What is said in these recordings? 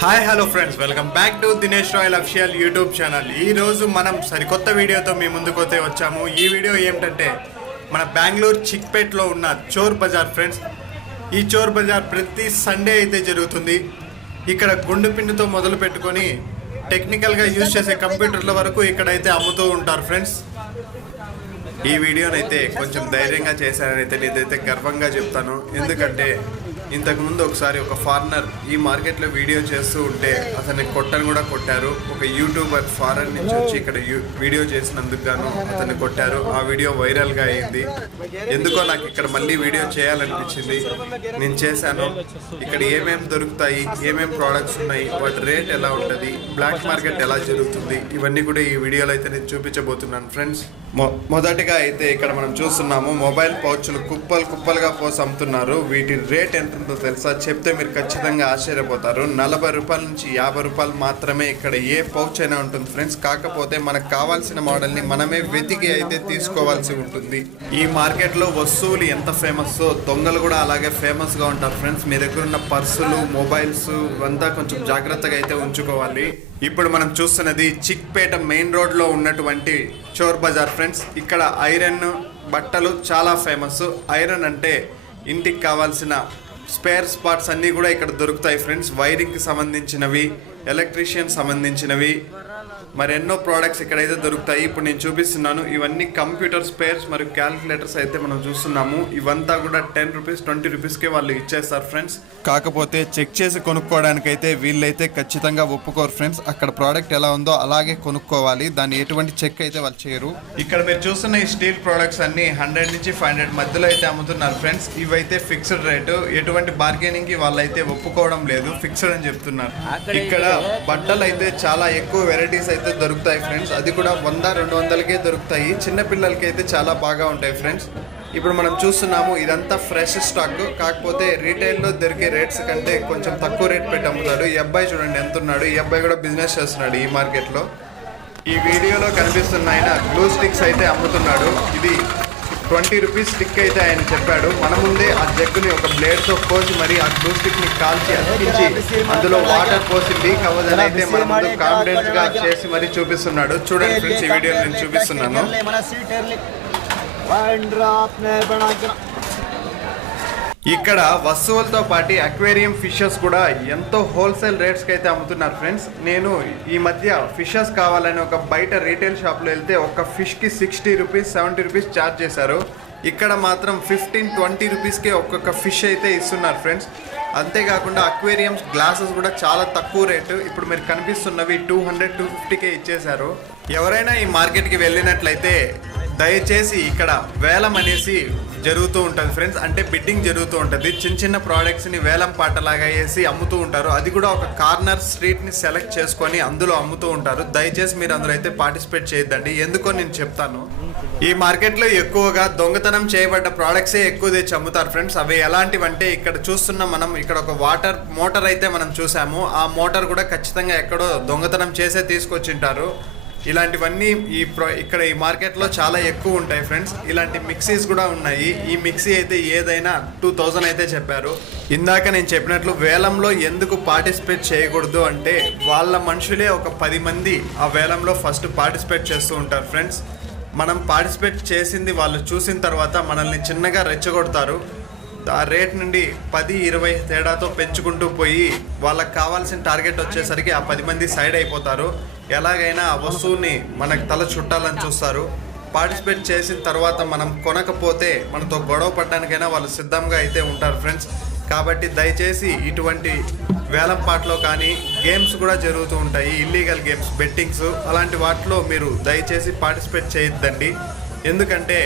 Hi hello friends, welcome back to Dinesh royal official YouTube channel. ఈరోజు మనం సరికొత్త వీడియోతో మీ ముందుకు వచ్చాము. ఈ వీడియో ఏమిటంటే మన బెంగళూరు చిక్పేట్లో ఉన్న చోర్ బజార్ ఫ్రెండ్స్. ఈ చోర్ బజార్ ప్రతి సండే అయితే జరుగుతుంది. ఇక్కడ గుండు పిండితో మొదలు పెట్టుకొని టెక్నికల్గా యూజ్ చేసే కంప్యూటర్ల వరకు ఇక్కడైతే అమ్ముతూ ఉంటారు ఫ్రెండ్స్. ఈ వీడియోనైతే కొంచెం ధైర్యంగా చేశానైతే నేనైతే గర్వంగా చెప్తాను. ఎందుకంటే ఇంతకుముందు ఒకసారి ఒక ఫారినర్ ఈ మార్కెట్లో వీడియో చేస్తూ ఉంటే అతన్ని కొట్టారు. ఒక యూట్యూబర్ ఫారెన్ నుంచి వచ్చి ఇక్కడ వీడియో చేసినందుకు గాను అతన్ని కొట్టారు. ఆ వీడియో వైరల్గా అయింది. ఎందుకో నాకు ఇక్కడ మళ్ళీ వీడియో చేయాలనిపించింది. నేను చేశాను. ఇక్కడ ఏమేమి దొరుకుతాయి, ఏమేమి ప్రోడక్ట్స్ ఉన్నాయి, వాటి రేట్ ఎలా ఉంటుంది, బ్లాక్ మార్కెట్ ఎలా జరుగుతుంది, ఇవన్నీ కూడా ఈ వీడియోలో అయితే నేను చూపించబోతున్నాను ఫ్రెండ్స్. మొదటిగా అయితే ఇక్కడ మనం చూస్తున్నాము మొబైల్ పౌచ్లు కుప్పలుగా పోసి అమ్ముతున్నారు. వీటి రేట్ ఎంత ఉందో తెలుసా? చెప్తే మీరు ఖచ్చితంగా ఆశ్చర్యపోతారు. 40 రూపాయల నుంచి 50 రూపాయలు మాత్రమే ఇక్కడ ఏ పౌచ్ అయినా ఉంటుంది ఫ్రెండ్స్. కాకపోతే మనకు కావాల్సిన మోడల్ని మనమే వెతికి అయితే తీసుకోవాల్సి ఉంటుంది. ఈ మార్కెట్లో వస్తువులు ఎంత ఫేమస్, దొంగలు కూడా అలాగే ఫేమస్గా ఉంటారు ఫ్రెండ్స్. మీ దగ్గర ఉన్న పర్సులు, మొబైల్స్ ఇవంతా కొంచెం జాగ్రత్తగా అయితే ఉంచుకోవాలి. ఇప్పుడు మనం చూస్తున్నది చిక్పేట మెయిన్ రోడ్లో ఉన్నటువంటి చోర్ బజార్ ఫ్రెండ్స్. ఇక్కడ ఐరన్ బట్టలు చాలా ఫేమస్. ఐరన్ అంటే ఇంటికి కావాల్సిన స్పేర్ పార్ట్స్ అన్నీ కూడా ఇక్కడ దొరుకుతాయి ఫ్రెండ్స్. వైరింగ్కి సంబంధించినవి, ఎలక్ట్రీషియన్ సంబంధించినవి, మరి ఎన్నో ప్రోడక్ట్స్ ఇక్కడైతే దొరుకుతాయి. ఇప్పుడు నేను చూపిస్తున్నాను. ఇవన్నీ కంప్యూటర్ స్పేర్స్ మరియు క్యాలిక్యులేటర్స్ అయితే మనం చూస్తున్నాము. ఇవంతా కూడా 10 రూపీస్ 20 రూపీస్కే వాళ్ళు ఇచ్చేస్తారు ఫ్రెండ్స్. కాకపోతే చెక్ చేసి కొనుక్కోవడానికైతే వీళ్ళైతే ఖచ్చితంగా ఒప్పుకోరు ఫ్రెండ్స్. అక్కడ ప్రోడక్ట్ ఎలా ఉందో అలాగే కొనుక్కోవాలి. దాన్ని ఎటువంటి చెక్ అయితే వాళ్ళు చేయరు. ఇక్కడ మీరు చూస్తున్న ఈ స్టీల్ ప్రోడక్ట్స్ అన్ని 100 నుంచి 500 మధ్యలో అయితే అమ్ముతున్నారు ఫ్రెండ్స్. ఇవైతే ఫిక్స్డ్ రేటు. ఎటువంటి బార్గెనింగ్ కి వాళ్ళైతే ఒప్పుకోవడం లేదు, ఫిక్స్డ్ అని చెప్తున్నారు. ఇక్కడ బట్టలు అయితే చాలా ఎక్కువ వెరైటీస్ అయితే దొరుకుతాయి ఫ్రెండ్స్. అది కూడా 100-200కే దొరుకుతాయి. చిన్న పిల్లలకి అయితే చాలా బాగా ఉంటాయి ఫ్రెండ్స్. ఇప్పుడు మనం చూస్తున్నాము ఇదంతా ఫ్రెష్ స్టాక్. కాకపోతే రీటైల్లో దొరికే రేట్స్ కంటే కొంచెం తక్కువ రేట్ పెట్టి అమ్ముతాడు. ఈ అబ్బాయి చూడండి ఎంత ఉన్నాడు. ఈ అబ్బాయి కూడా బిజినెస్ చేస్తున్నాడు ఈ మార్కెట్లో. ఈ వీడియోలో కనిపిస్తున్న ఆయన గ్లూ స్టిక్స్ అయితే అమ్ముతున్నాడు. ఇది 20 రూపీస్ స్టిక్ అయితే ఆయన చెప్పాడు. మన ముందే ఆ జగ్గుని ఒక బ్లేడ్తో కోసి మరి ఆ గ్లూ స్టిక్ని కాల్చి అతికించి అందులో వాటర్ పోసి లీక్ అవ్వదని అయితే మన ముందు కాన్ఫిడెంట్గా చేసి మరి చూపిస్తున్నాడు. చూడండి ఫ్రెండ్స్, ఈ వీడియోలో నేను చూపిస్తున్నాను. ఇక్కడ వస్తువులతో పాటు అక్వేరియం ఫిషెస్ కూడా ఎంతో హోల్సేల్ రేట్స్కి అయితే అమ్ముతున్నారు ఫ్రెండ్స్. నేను ఈ మధ్య ఫిషెస్ కావాలని ఒక బయట రీటైల్ షాప్లో వెళ్తే ఒక ఫిష్కి 60 రూపీస్ 70 రూపీస్ ఛార్జ్ చేశారు. ఇక్కడ మాత్రం 15-20 రూపీస్కే ఒక్కొక్క ఫిష్ అయితే ఇస్తున్నారు ఫ్రెండ్స్. అంతేకాకుండా అక్వేరియంస్ గ్లాసెస్ కూడా చాలా తక్కువ రేటు. ఇప్పుడు మీరు కనిపిస్తున్నవి 200-250కే ఇచ్చేశారు. ఎవరైనా ఈ మార్కెట్కి వెళ్ళినట్లయితే దయచేసి ఇక్కడ వేలం అనేసి జరుగుతూ ఉంటుంది ఫ్రెండ్స్. అంటే బిడ్డింగ్ జరుగుతూ ఉంటుంది. చిన్న ప్రోడక్ట్స్ని వేలం పాటలాగా వేసి అమ్ముతూ ఉంటారు. అది కూడా ఒక కార్నర్ స్ట్రీట్ని సెలెక్ట్ చేసుకొని అందులో అమ్ముతూ ఉంటారు. దయచేసి మీరు అందులో అయితే పార్టిసిపేట్ చేయొద్దండి. ఎందుకో నేను చెప్తాను. ఈ మార్కెట్లో ఎక్కువగా దొంగతనం చేయబడ్డ ప్రోడక్ట్సే ఎక్కువ తెచ్చి అమ్ముతారు ఫ్రెండ్స్. అవి ఎలాంటివంటే ఇక్కడ చూస్తున్న మనం ఇక్కడ ఒక వాటర్ మోటార్ అయితే మనం చూసాము. ఆ మోటార్ కూడా ఖచ్చితంగా ఎక్కడో దొంగతనం చేసే తీసుకొచ్చింటారు. ఇలాంటివన్నీ ఇక్కడ ఈ మార్కెట్లో చాలా ఎక్కువ ఉంటాయి ఫ్రెండ్స్. ఇలాంటి మిక్సీస్ కూడా ఉన్నాయి. ఈ మిక్సీ అయితే ఏదైనా 2000 అయితే చెప్పారు. ఇందాక నేను చెప్పినట్లు వేలంలో ఎందుకు పార్టిసిపేట్ చేయకూడదు అంటే వాళ్ళ మనుషులే ఒక 10 మంది ఆ వేలంలో ఫస్ట్ పార్టిసిపేట్ చేస్తూ ఉంటారు ఫ్రెండ్స్. మనం పార్టిసిపేట్ చేసింది వాళ్ళు చూసిన తర్వాత మనల్ని చిన్నగా రెచ్చగొడతారు. ఆ రేట్ నుండి 10-20 తేడాతో పెంచుకుంటూ పోయి వాళ్ళకి కావాల్సిన టార్గెట్ వచ్చేసరికి ఆ 10 మంది సైడ్ అయిపోతారు. ఎలాగైనా ఆ వస్తువుని మనకు తల చుట్టాలని చూస్తారు. పార్టిసిపేట్ చేసిన తర్వాత మనం కొనకపోతే మనతో గొడవ పడడానికైనా వాళ్ళు సిద్ధంగా అయితే ఉంటారు ఫ్రెండ్స్. కాబట్టి దయచేసి ఇటువంటి వేలం పాటలో కానీ గేమ్స్ కూడా జరుగుతూ ఉంటాయి. ఇల్లీగల్ గేమ్స్, బెట్టింగ్స్, అలాంటి వాటిలో మీరు దయచేసి పార్టిసిపేట్ చేయొద్దండి. ఎందుకంటే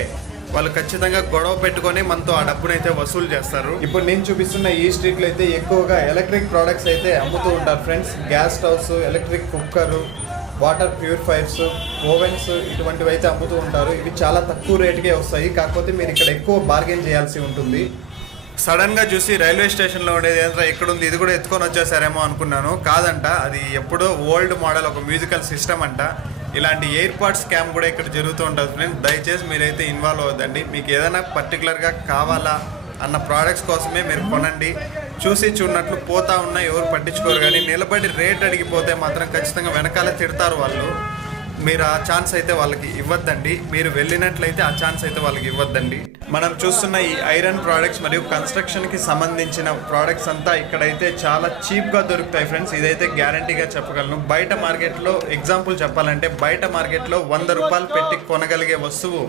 వాళ్ళు ఖచ్చితంగా గొడవ పెట్టుకొని మనతో ఆ డబ్బునైతే వసూలు చేస్తారు. ఇప్పుడు నేను చూపిస్తున్న ఈ స్ట్రీట్లో అయితే ఎక్కువగా ఎలక్ట్రిక్ ప్రోడక్ట్స్ అయితే అమ్ముతూ ఉంటారు friends. Gas stoves, electric cooker, water purifiers, ovens ఇటువంటివి అయితే అమ్ముతూ ఉంటారు. ఇవి చాలా తక్కువ రేటుకే వస్తాయి. కాకపోతే మీరు ఇక్కడ ఎక్కువ బార్గెన్ చేయాల్సి ఉంటుంది. సడన్గా చూసి రైల్వే స్టేషన్లో ఉండేది ఏంటంటే ఎక్కడుంది, ఇది కూడా ఎత్తుకొని వచ్చేసారేమో అనుకున్నాను. కాదంట, అది ఎప్పుడో ఓల్డ్ మోడల్ ఒక మ్యూజికల్ సిస్టమ్ అంట. ఇలాంటి ఎయిర్పాడ్ స్కామ్ కూడా ఇక్కడ జరుగుతూ ఉంటుంది ఫ్రెండ్స్. దయచేసి మీరైతే ఇన్వాల్వ్ అవ్వద్దండి. మీకు ఏదైనా పర్టికులర్గా కావాలా అన్న ప్రోడక్ట్స్ కోసమే మీరు కొనండి. చూసి చూడనట్లు పోతా ఉన్నా ఎవరు పట్టించుకోరు, కానీ నిలబడి రేట్ అడిగిపోతే మాత్రం ఖచ్చితంగా వెనకాల తిడతారు వాళ్ళు. మీరు ఆ ఛాన్స్ అయితే వాళ్ళకి ఇవ్వద్దండి. మీరు వెళ్ళినట్లయితే ఆ ఛాన్స్ అయితే వాళ్ళకి ఇవ్వద్దండి. మనం చూస్తున్న ఈ ఐరన్ ప్రోడక్ట్స్ మరియు కన్స్ట్రక్షన్కి సంబంధించిన ప్రోడక్ట్స్ అంతా ఇక్కడైతే చాలా చీప్గా దొరుకుతాయి ఫ్రెండ్స్. ఇదైతే గ్యారంటీగా చెప్పగలను. బయట మార్కెట్లో ఎగ్జాంపుల్ చెప్పాలంటే బయట మార్కెట్లో 100 రూపాయలు పెట్టి కొనగలిగే వస్తువు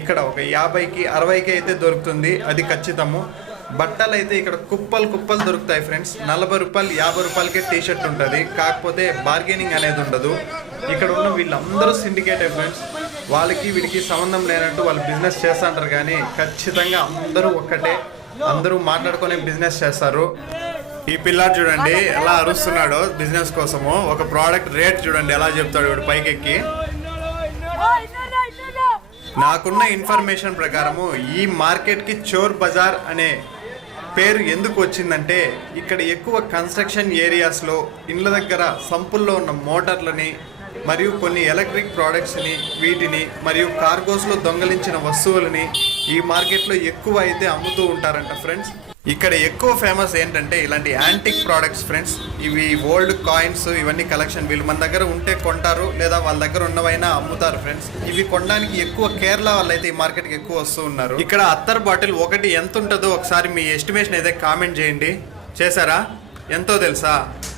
ఇక్కడ ఒక 50కి 60కి అయితే దొరుకుతుంది, అది ఖచ్చితము. బట్టలు అయితే ఇక్కడ కుప్పలు కుప్పలు దొరుకుతాయి ఫ్రెండ్స్. 40 రూపాయలు 50 రూపాయలకే టీషర్ట్ ఉంటుంది, కాకపోతే బార్గెనింగ్ అనేది ఉండదు. ఇక్కడ ఉన్న వీళ్ళందరూ సిండికేటే ఫ్రెండ్స్. వాళ్ళకి వీడికి సంబంధం లేనట్టు వాళ్ళు బిజినెస్ చేస్తుంటారు, కానీ ఖచ్చితంగా అందరూ ఒక్కటే, అందరూ మాట్లాడుకునే బిజినెస్ చేస్తారు. ఈ పిల్లాడు చూడండి ఎలా అరుస్తున్నాడో బిజినెస్ కోసము. ఒక ప్రోడక్ట్ రేట్ చూడండి ఎలా చెప్తాడు వీడు పైకెక్కి. నాకున్న ఇన్ఫర్మేషన్ ప్రకారము ఈ మార్కెట్కి చోర్ బజార్ అనే పేరు ఎందుకు వచ్చిందంటే ఇక్కడ ఎక్కువ కన్స్ట్రక్షన్ ఏరియాస్లో ఇండ్ల దగ్గర సంపుల్లో ఉన్న మోటార్లని మరియు కొన్ని ఎలక్ట్రిక్ ప్రోడక్ట్స్ని, వీటిని మరియు కార్గోస్లో దొంగలించిన వస్తువులని ఈ మార్కెట్లో ఎక్కువ అయితే అమ్ముతూ ఉంటారంట ఫ్రెండ్స్. ఇక్కడ ఎక్కువ ఫేమస్ ఏంటంటే ఇలాంటి యాంటిక్ ప్రోడక్ట్స్ ఫ్రెండ్స్. ఇవి ఓల్డ్ కాయిన్స్, ఇవన్నీ కలెక్షన్ వీళ్ళు మన దగ్గర ఉంటే కొంటారు, లేదా వాళ్ళ దగ్గర ఉన్నవైనా అమ్ముతారు ఫ్రెండ్స్. ఇవి కొనడానికి ఎక్కువ కేరళ వాళ్ళు అయితే ఈ మార్కెట్కి ఎక్కువ వస్తూ ఉన్నారు. ఇక్కడ అత్తర్ బాటిల్ ఒకటి ఎంత ఉంటుందో ఒకసారి మీ ఎస్టిమేషన్ అయితే కామెంట్ చేయండి. చేశారా? ఎంతో తెలుసా?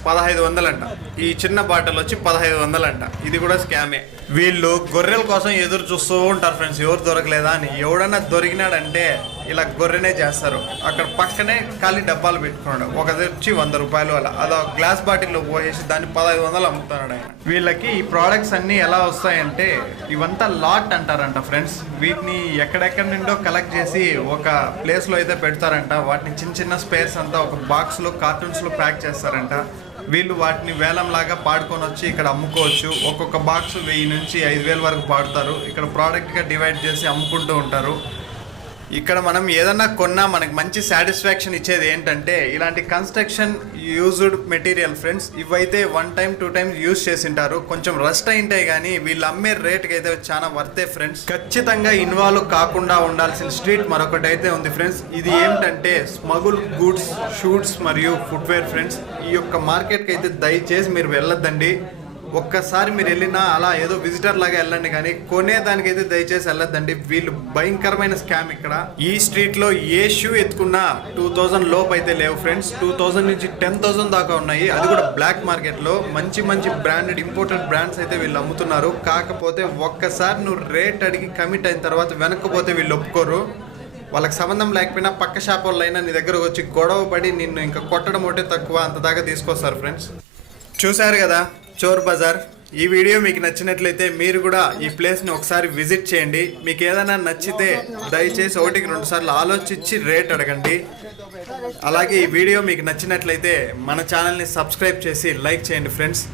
1500 అంట. ఈ చిన్న బాటిల్ వచ్చి 1500 అంట. ఇది కూడా స్కామే. వీళ్ళు గొర్రెల కోసం ఎదురు చూస్తూ ఉంటారు ఫ్రెండ్స్, ఎవరు దొరకలేదా అని. ఎవడన్నా దొరికినాడంటే ఇలా గొర్రెనే చేస్తారు. అక్కడ పక్కనే ఖాళీ డబ్బాలు పెట్టుకున్నాడు, ఒకది వచ్చి 100 రూపాయలు అలా. అదో గ్లాస్ బాటిల్లో పోసేసి దాన్ని 1500 అమ్ముతున్నాడు ఆయన. వీళ్ళకి ఈ ప్రోడక్ట్స్ అన్నీ ఎలా వస్తాయంటే ఇవంతా లాట్ అంటారంట ఫ్రెండ్స్. వీటిని ఎక్కడెక్కడి నుండో కలెక్ట్ చేసి ఒక ప్లేస్లో అయితే పెడతారంట. వాటిని చిన్న చిన్న స్పేర్స్ అంతా ఒక బాక్స్లో కార్టూన్స్లో ప్యాక్ చేస్తారంట. వీళ్ళు వాటిని వేలంలాగా పాడుకొని వచ్చి ఇక్కడ అమ్ముకోవచ్చు. ఒక్కొక్క బాక్స్ 1000 నుంచి 5000 వరకు పాడుతారు. ఇక్కడ ప్రోడక్ట్గా డివైడ్ చేసి అమ్ముకుంటూ ఉంటారు. ఇక్కడ మనం ఏదన్నా కొన్నా మనకి మంచి సాటిస్ఫాక్షన్ ఇచ్చేది ఏంటంటే ఇలాంటి కన్స్ట్రక్షన్ యూజ్డ్ మెటీరియల్ ఫ్రెండ్స్. ఇవైతే 1 టైం 2 టైమ్స్ యూజ్ చేసింటారు, కొంచెం రస్ట్ అయింటాయి, కానీ వీళ్ళు అమ్మే రేట్కి అయితే చాలా వర్తే ఫ్రెండ్స్. ఖచ్చితంగా ఇన్వాల్వ్ కాకుండా ఉండాల్సిన స్ట్రీట్ మరొకటి అయితే ఉంది ఫ్రెండ్స్. ఇది ఏమిటంటే స్మగుల్ గూడ్స్, షూట్స్ మరియు ఫుట్వేర్ ఫ్రెండ్స్. ఈ యొక్క మార్కెట్కి అయితే దయచేసి మీరు వెళ్ళొద్దండి. ఒక్కసారి మీరు వెళ్ళినా అలా ఏదో విజిటర్ లాగా వెళ్ళండి, కానీ కొనేదానికైతే దయచేసి వెళ్ళొద్దండి. వీళ్ళు భయంకరమైన స్కామ్. ఇక్కడ ఈ స్ట్రీట్ లో ఏ షూ ఎత్తుకున్నా 2000 లోపు అయితే లేవు ఫ్రెండ్స్. 2000 నుంచి 10,000 దాకా ఉన్నాయి. అది కూడా బ్లాక్ మార్కెట్ లో మంచి మంచి బ్రాండెడ్ ఇంపోర్టెడ్ బ్రాండ్స్ అయితే వీళ్ళు అమ్ముతున్నారు. కాకపోతే ఒక్కసారి నువ్వు రేట్ అడిగి కమిట్ అయిన తర్వాత వెనక్కపోతే వీళ్ళు ఒప్పుకోరు. వాళ్ళకి సంబంధం లేకపోయినా పక్క షాప్ వాళ్ళైనా నీ దగ్గరకు వచ్చి గొడవ పడి నిన్ను ఇంకా కొట్టడం ఒకటే తక్కువ, అంత దాకా తీసుకొస్తారు ఫ్రెండ్స్. చూశారు కదా చోర్ బజార్. ఈ వీడియో మీకు నచ్చినట్లయితే మీరు కూడా ఈ ప్లేస్ని ఒకసారి విజిట్ చేయండి. మీకు ఏదైనా నచ్చితే దయచేసి 1-2 సార్లు ఆలోచించి రేట్ అడగండి. అలాగే ఈ వీడియో మీకు నచ్చినట్లయితే మన ఛానల్ని సబ్స్క్రైబ్ చేసి లైక్ చేయండి ఫ్రెండ్స్.